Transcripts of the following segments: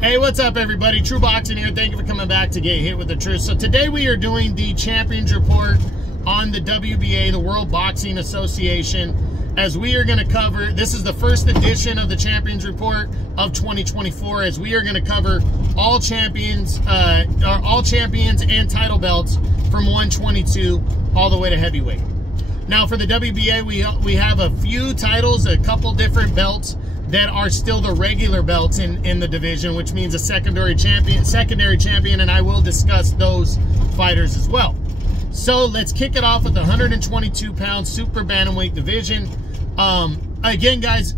Hey, what's up, everybody? True Boxing here. Thank you for coming back to Get Hit with the Truth. So today we are doing the Champions Report on the WBA, the World Boxing Association, as we are going to cover, this is the first edition of the Champions Report of 2024, as we are going to cover all champions and title belts from 122 all the way to heavyweight. Now for the WBA, we have a few titles, a couple different belts that are still the regular belts in the division, which means a secondary champion, and I will discuss those fighters as well. So let's kick it off with the 122-pound super bantamweight division. Again, guys,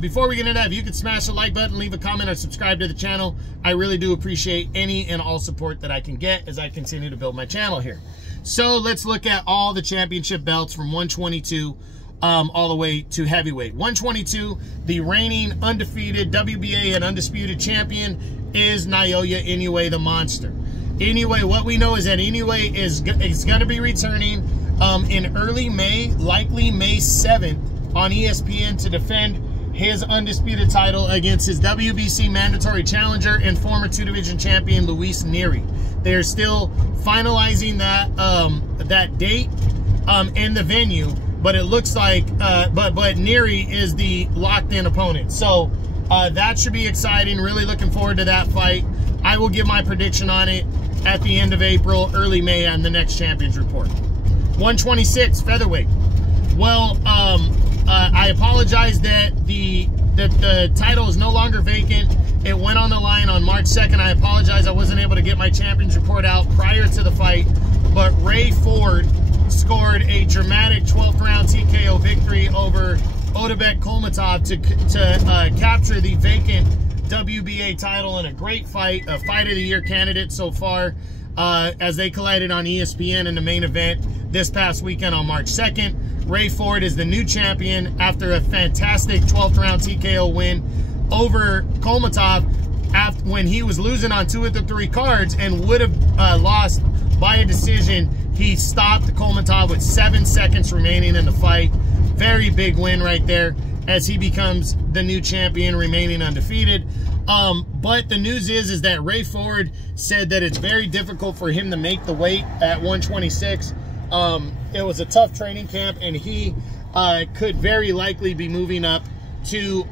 before we get into that, if you could smash the like button, leave a comment, or subscribe to the channel, I really do appreciate any and all support that I can get as I continue to build my channel here. So let's look at all the championship belts from 122 all the way to heavyweight. 122, the reigning undefeated WBA and undisputed champion is Naoya Inoue, the Monster. Inoue, what we know is that Inoue is going to be returning in early May, likely May 7th, on ESPN to defend his undisputed title against his WBC mandatory challenger and former two-division champion Luis Nery. They're still finalizing that date and the venue, but it looks like but Nery is the locked-in opponent. So that should be exciting. Really looking forward to that fight. I will give my prediction on it at the end of April, early May on the next Champions Report. 126 featherweight. Well, I apologize that the title is no longer vacant. It went on the line on March 2nd. I apologize I wasn't able to get my Champions Report out prior to the fight, but Ray Ford scored a dramatic 12th round TKO victory over Otabek Kolmatov to capture the vacant WBA title in a great fight, a Fight of the Year candidate so far, as they collided on ESPN in the main event this past weekend on March 2nd. Ray Ford is the new champion after a fantastic 12th round TKO win over Kolmatov when he was losing on 2 of the 3 cards and would have lost by a decision. He stopped Kolmatov with 7 seconds remaining in the fight. Very big win right there as he becomes the new champion, remaining undefeated. But the news is that Ray Ford said that it's very difficult for him to make the weight at 126. It was a tough training camp, and he could very likely be moving up to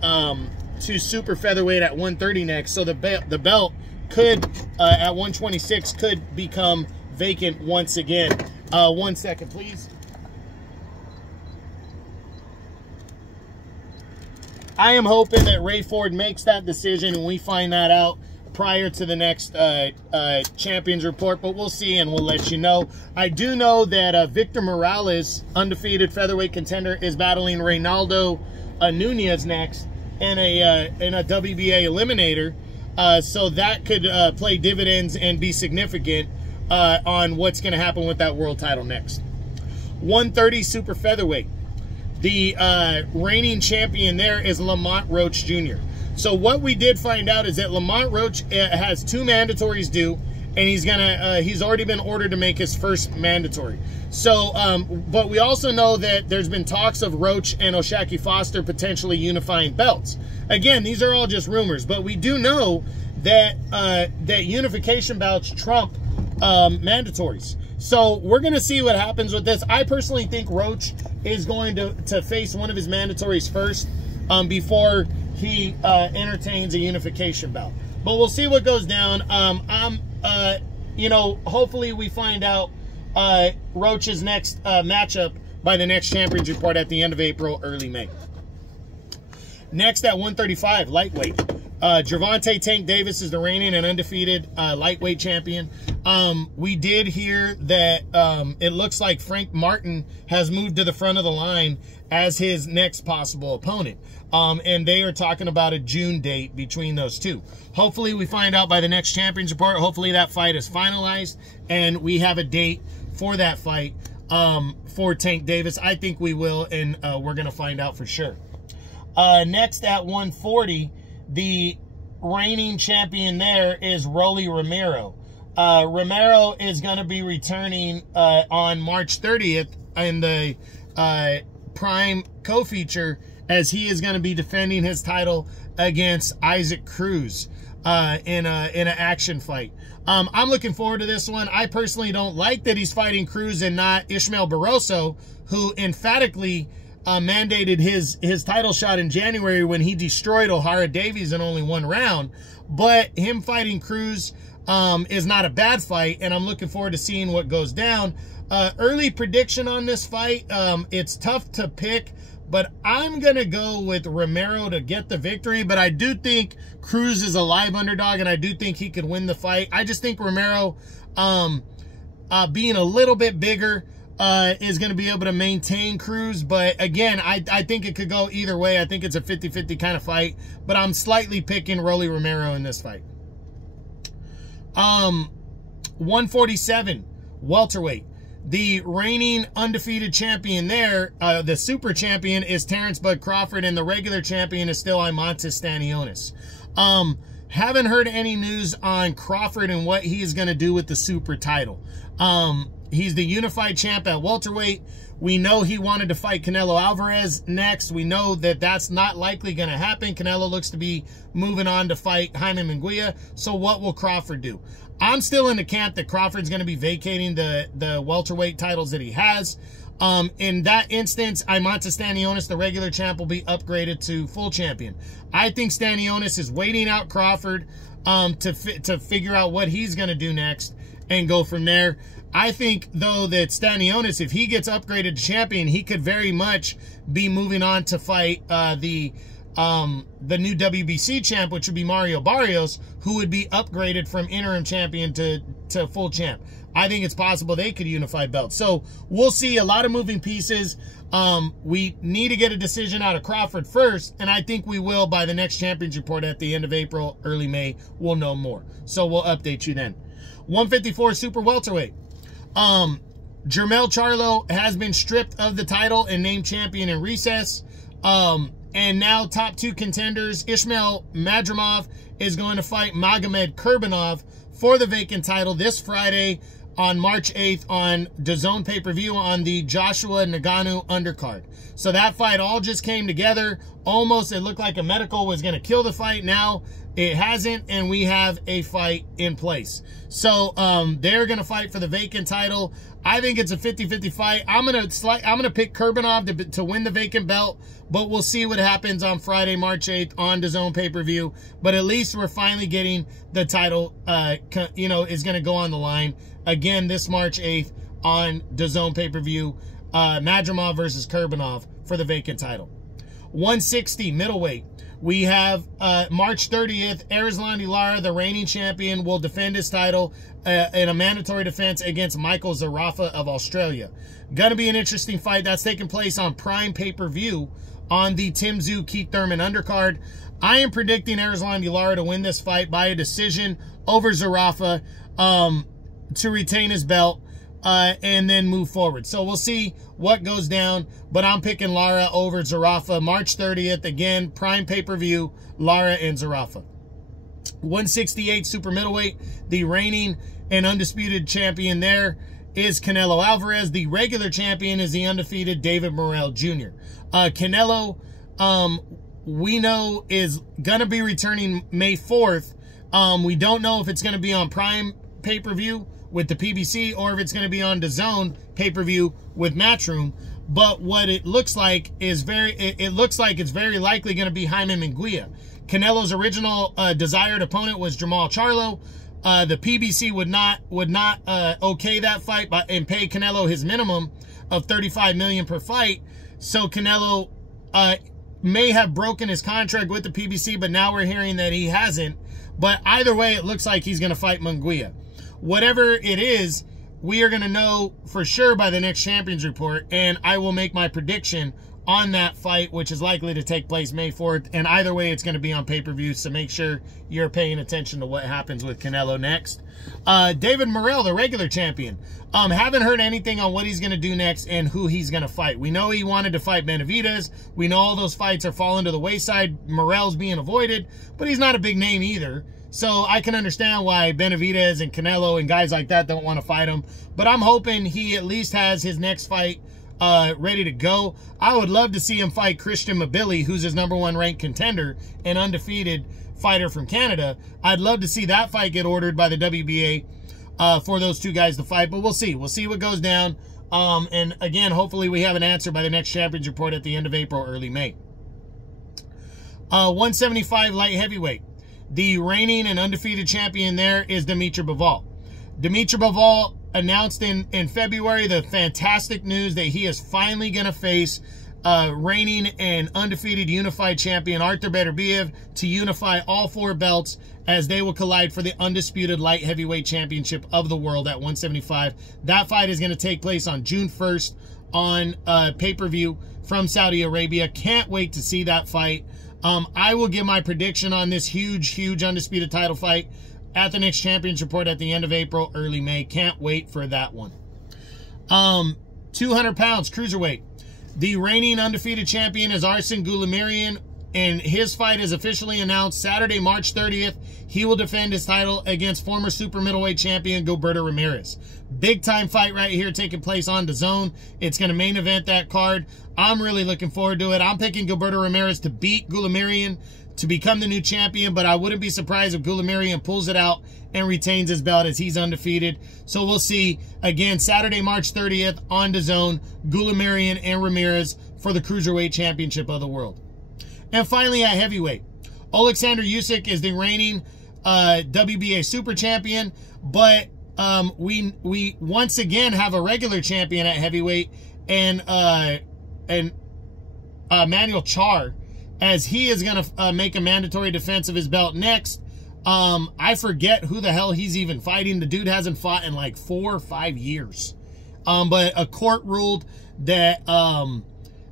super featherweight at 130 next. So the belt could, at 126, could become vacant once again. 1 second, please. I am hoping that Ray Ford makes that decision and we find that out prior to the next Champions Report, but we'll see and we'll let you know. I do know that Victor Morales, undefeated featherweight contender, is battling Reynaldo Nunez next in a WBA eliminator, so that could play dividends and be significant on what's going to happen with that world title next. 130 super featherweight. The reigning champion there is Lamont Roach Jr. So what we did find out is that Lamont Roach has 2 mandatories due, and he's already been ordered to make his first mandatory. So, but we also know that there's been talks of Roach and O'Shaquie Foster potentially unifying belts. Again, these are all just rumors, but we do know that that unification bouts trump mandatories. So we're going to see what happens with this. I personally think Roach is going to face one of his mandatories first before he entertains a unification bout. But we'll see what goes down. You know, hopefully we find out Roach's next matchup by the next Champions Report at the end of April, early May. Next at 135, lightweight. Gervonta Tank Davis is the reigning and undefeated lightweight champion. We did hear that it looks like Frank Martin has moved to the front of the line as his next possible opponent. And they are talking about a June date between those two. Hopefully we find out by the next Champions Report. Hopefully that fight is finalized and we have a date for that fight for Tank Davis. I think we will, and we're going to find out for sure. Next at 140, the reigning champion there is Rolly Romero. Romero is going to be returning on March 30th in the Prime co-feature, as he is going to be defending his title against Isaac Cruz in an action fight. I'm looking forward to this one. I personally don't like that he's fighting Cruz and not Ishmael Barroso, who emphatically mandated his title shot in January when he destroyed O'Hara Davies in only 1 round. But him fighting Cruz is not a bad fight, and I'm looking forward to seeing what goes down. Early prediction on this fight, it's tough to pick, but I'm going to go with Romero to get the victory. But I do think Cruz is a live underdog, and I do think he could win the fight. I just think Romero, being a little bit bigger, is going to be able to maintain Cruz. But again, I think it could go either way. I think it's a 50-50 kind of fight, but I'm slightly picking Rolly Romero in this fight. 147, welterweight. The reigning undefeated champion there, the super champion, is Terrence Bud Crawford, and the regular champion is still Imantas Stanionis. Haven't heard any news on Crawford and what he is going to do with the super title. He's the unified champ at welterweight. We know he wanted to fight Canelo Alvarez next. We know that that's not likely going to happen. Canelo looks to be moving on to fight Jaime Munguia. So what will Crawford do? I'm still in the camp that Crawford's going to be vacating the welterweight titles that he has. In that instance, Imantas Stanionis, the regular champ, will be upgraded to full champion. I think Stanionis is waiting out Crawford to figure out what he's going to do next and go from there. I think, though, that Stanionis, if he gets upgraded to champion, he could very much be moving on to fight the new WBC champ, which would be Mario Barrios, who would be upgraded from interim champion to full champ. I think it's possible they could unify belts. So we'll see a lot of moving pieces. We need to get a decision out of Crawford first, and I think we will by the next Champions Report at the end of April, early May. We'll know more. So we'll update you then. 154 super welterweight. Jermell Charlo has been stripped of the title and named champion in recess. And now top 2 contenders, Ismail Madrimov is going to fight Magomed Kurbanov for the vacant title this Friday on March 8th on DAZN pay-per-view on the Joshua Nagano undercard. So that fight all just came together. Almost, it looked like a medical was going to kill the fight. Now it hasn't, and we have a fight in place. So they're going to fight for the vacant title. I think it's a 50-50 fight. I'm gonna pick Kurbanov to win the vacant belt, but we'll see what happens on Friday, March 8th on DAZN pay-per-view. But at least we're finally getting the title, is going to go on the line again this March 8th on DAZN pay-per-view. Madrimov versus Kurbanov for the vacant title. 160 middleweight. We have March 30th, Erislandy Lara, the reigning champion, will defend his title in a mandatory defense against Michael Zarafa of Australia. Gonna be an interesting fight. That's taking place on Prime pay-per-view on the Tim Tszyu Keith Thurman undercard. I am predicting Erislandy Lara to win this fight by a decision over Zarafa to retain his belt and then move forward. So we'll see what goes down, but I'm picking Lara over Zarafa. March 30th, again, Prime pay-per-view, Lara and Zarafa. 168 super middleweight, the reigning and undisputed champion there is Canelo Alvarez. The regular champion is the undefeated David Morrell Jr. Canelo, we know, is going to be returning May 4th. We don't know if it's going to be on Prime pay-per-view with the PBC or if it's going to be on DAZN pay-per-view with Matchroom. But what it looks like is it's very likely going to be Jaime Munguia. Canelo's original desired opponent was Jermell Charlo. The PBC would not okay that fight and pay Canelo his minimum of $35 million per fight. So Canelo may have broken his contract with the PBC, but now we're hearing that he hasn't. But either way, it looks like he's going to fight Munguia. Whatever it is, we are going to know for sure by the next Champions Report, and I will make my prediction on that fight, which is likely to take place May 4th. And either way, it's going to be on pay-per-view, so make sure you're paying attention to what happens with Canelo next. David Morrell, the regular champion. Haven't heard anything on what he's going to do next and who he's going to fight. We know he wanted to fight Benavidez. We know all those fights are falling to the wayside. Morrell's being avoided, but he's not a big name either. So I can understand why Benavidez and Canelo and guys like that don't want to fight him. But I'm hoping he at least has his next fight ready to go. I would love to see him fight Christian Mabili, who's his #1 ranked contender and undefeated fighter from Canada. I'd love to see that fight get ordered by the WBA for those two guys to fight, but we'll see. We'll see what goes down. And again, hopefully we have an answer by the next Champions Report at the end of April, early May. 175 light heavyweight. The reigning and undefeated champion there is Dimitri Bivol. Dimitri Bivol announced in February the fantastic news that he is finally going to face reigning and undefeated unified champion Artur Beterbiev to unify all 4 belts as they will collide for the undisputed light heavyweight championship of the world at 175. That fight is going to take place on June 1st on pay-per-view from Saudi Arabia. Can't wait to see that fight. I will give my prediction on this huge undisputed title fight at the next Champions Report at the end of April, early May. Can't wait for that one. 200 pounds, cruiserweight. The reigning undefeated champion is Arsen Goulamirian, and his fight is officially announced Saturday, March 30th. He will defend his title against former super middleweight champion Gilberto Ramirez. Big time fight right here taking place on DAZN. It's going to main event that card. I'm really looking forward to it. I'm picking Gilberto Ramirez to beat Goulamirian to become the new champion, but I wouldn't be surprised if Goulamirian pulls it out and retains his belt as he's undefeated. So we'll see. Again, Saturday, March 30th on DAZN, Goulamirian and Ramirez for the Cruiserweight Championship of the world. And finally, at heavyweight, Alexander Usyk is the reigning WBA Super Champion, but we once again have a regular champion at heavyweight, and Manuel Char, as he is going to make a mandatory defense of his belt next. I forget who the hell he's even fighting. The dude hasn't fought in like 4 or 5 years. But a court ruled that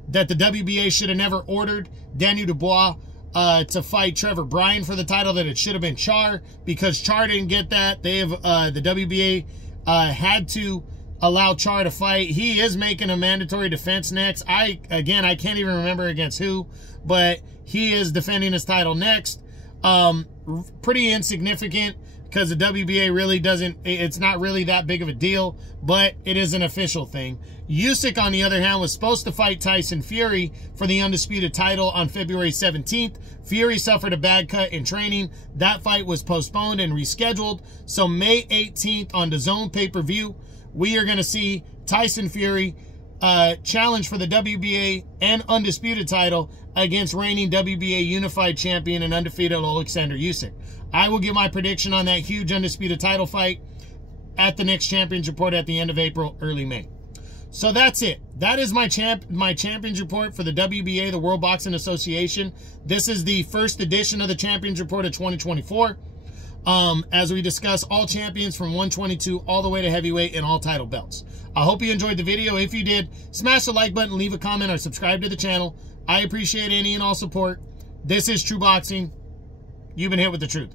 that the WBA should have never ordered Daniel Dubois to fight Trevor Bryan for the title, that it should have been Char, because Char didn't get that. They have the WBA had to allow Char to fight. He is making a mandatory defense next. I can't even remember against who, but he is defending his title next. Pretty insignificant because the WBA really doesn't, it's not really that big of a deal, but it is an official thing. Usyk, on the other hand, was supposed to fight Tyson Fury for the undisputed title on February 17th. Fury suffered a bad cut in training. That fight was postponed and rescheduled. So May 18th on DAZN pay-per-view, we are going to see Tyson Fury challenge for the WBA and undisputed title against reigning WBA unified champion and undefeated Alexander Usyk. I will give my prediction on that huge undisputed title fight at the next Champions Report at the end of April, early May. So that's it. That is my Champions Report for the WBA, the World Boxing Association. This is the first edition of the Champions Report of 2024. As we discuss all champions from 122 all the way to heavyweight and all title belts. I hope you enjoyed the video. If you did, smash the like button, leave a comment, or subscribe to the channel. I appreciate any and all support. This is True Boxing. You've been hit with the truth.